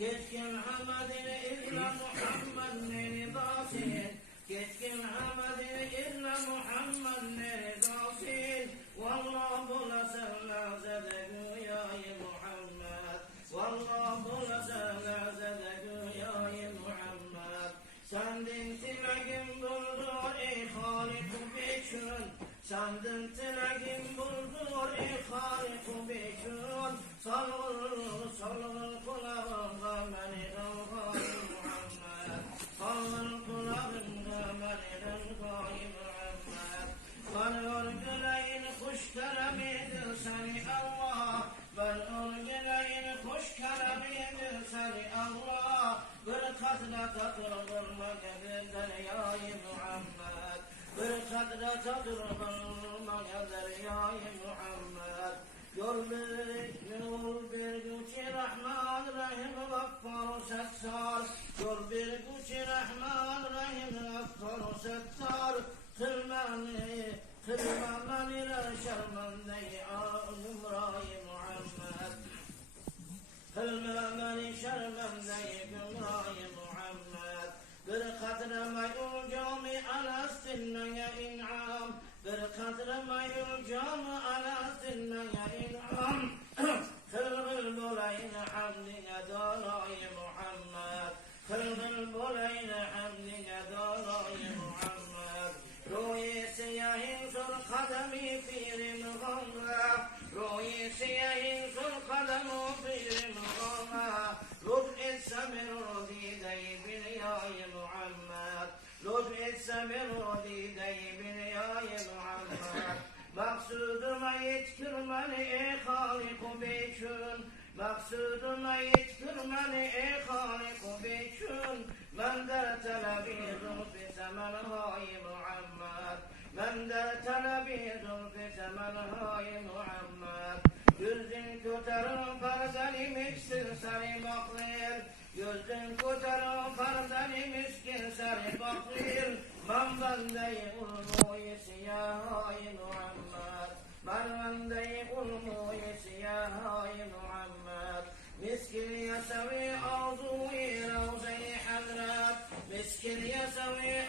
كشكل حمد إلا محمد نرضاسين كشكل حمد إلا محمد نرضاسين والله بلا سلا زدك يا محمد والله بلا سلا زدك يا محمد سندن تلقين بلدور خالق بشون سندن تلقين بلدور خالق بشون صلوا القلب غمر الغاي محمد صلوا القلب غمر الغاي محمد فالأرجلين خوش كلمة سري الله فالأرجلين خوش كلمة سري الله بالقدر تقرب المقدر يا محمد بالقدر تقرب المقدر يا محمد Yol bir güçü Rahman Rahim Gaffar Settar Yol bir güçü Rahman Rahim Gaffar Settar Kılmamani şermendeyi Umray Muhammed Kılmamani şermendeyi Umray Muhammed Bir kadre mayul cami alastinne in'am Bir kadre mayul cami alastinne in'am Kılgıl bulayne hamdine dalay Muhammed Kılgıl bulayne hamdine dalay Muhammed Ruhi siyahin sur kademi firim ganga Ruhi siyahin sur kademu firim ganga Lütf etsemir rudidey bin yay Muhammed Lütf etsemir rudidey bin yay Muhammed Maksuduma yetkirmeni ey Halik-u Bekün Maksuduma yetkirmeni ey Halik-u Bekün Men de talebi zulfi temenhay Muhammed Men de talebi zulfi temenhay Muhammed Yüzün köterim farzani miskin sari baklir Yüzün köterim farzani miskin sari baklir Men bendeyi ulmuyi siyahay Muhammed Men bendeyi ulmuyi siyahay Muhammed Miskin yasavi arzu-i ravze-i hadrat Miskin yasavi